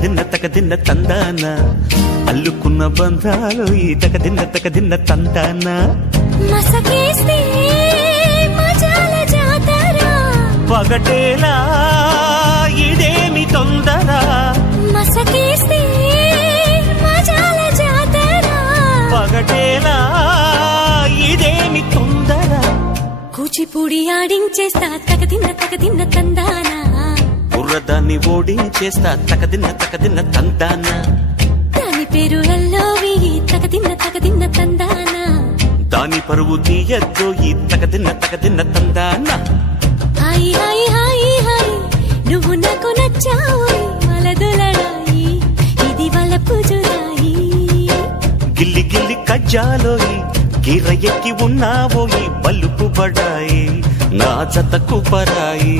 తకదిన్న తందాన అల్లుకున్న బంధాలు ఈ తకదిన్న తందాన మసకేస్తే మజాల జాతర పగటేలా ఇదేమి తొందర మసకేస్తే మజాల జాతర పగటేలా ఇదేమి తొందర కూచిపూడి ఆడించేస్తా తగదిన్న తందానా బుర్రదాన్ని ఓడించేస్తా తకదిన్న తందాన దాని పేరు ఎల్లోవి తగదిన్న తందానా దాని పరువు తీయద్దు ఈ తకదిన్న తందాన హాయ్ హాయ్ హాయ్ హాయ్ నువ్వు నాకు నచ్చావు మలదులడాయి ఇది వాళ్ళ పూజురాయి గిల్లి గిల్లి కజ్జాలోయి గిర్ర ఎక్కి ఉన్నావోయి బల్లుకు బడాయి నా జతకు పరాయి